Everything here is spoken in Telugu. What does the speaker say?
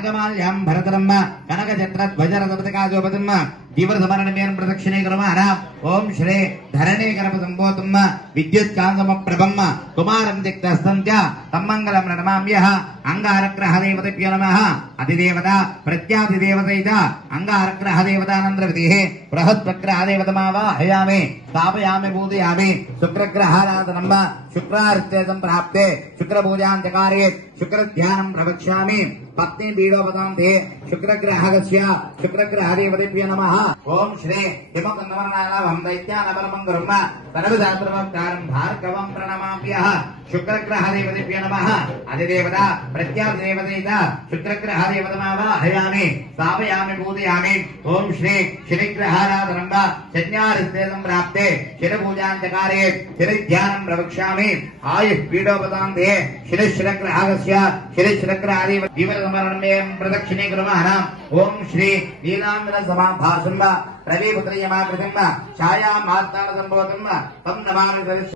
కనకమాల్యాం భరతరమ్మ కనకచత్ర ధ్వజరథపతికాజోపతిమ్మ దీవ్రసమరణమేన ప్రదక్షిణే కర్మాణ ఓం శ్రీ ధరణే గణప సంబోధమ్మ విద్యుత్ కాంతమ ప్రభమ్మ కుమారం దిక్తస్తం చ తమ్మంగళం నమామ్యః అంగారగ్రహ దేవతభ్యో నమః అధిదేవత ప్రత్యాధిదేవతైత అంగారగ్రహ దేవతానందరవిధిః బృహత్ప్రగ్రహ దేవతమావాహయామి స్థాపయామి పూజయామి శుక్రగ్రహారాధనమ్మ శుక్రార్చేతం ప్రాప్తే శుక్రపూజాం చకారే శుక్రధ్యానం ప్రవక్ష్యామి పత్ని బీడోపదాంతే శుక్రగ్రహగస్య శుక్రగ్రహదేవతభ్యో నమః ఓం శ్రీ హిమకందమనాభం దైత్యానపరమం బ్రహ్మ సర్వశాస్త్రవక్తారం భార్గవం ప్రణమామ్యః శుక్రగ్రహదేవతభ్యో నమః అధిదేవత ప్రత్యాధిదేవతైత శుక్రగ్రహదేవతమావాహయామి స్థాపయామి పూజయామి ఓం శ్రీ శనిగ్రహారాధనం శన్యారిస్తేదం ప్రాప్తే శిరపూజాం చకారే శిరధ్యానం ప్రవక్ష్యామి ఆయుః పీడోపదాంతే శిరగ్రహగస్య శిరగ్రహదేవ దీవరసమరణమేం ప్రదక్షిణే కర్మాణ ఓం శ్రీ నీలాంబర సమాభాసం రవిపుత్రయమాకృతిం ఛాయా మార్తాన సంభవతం తం నమామి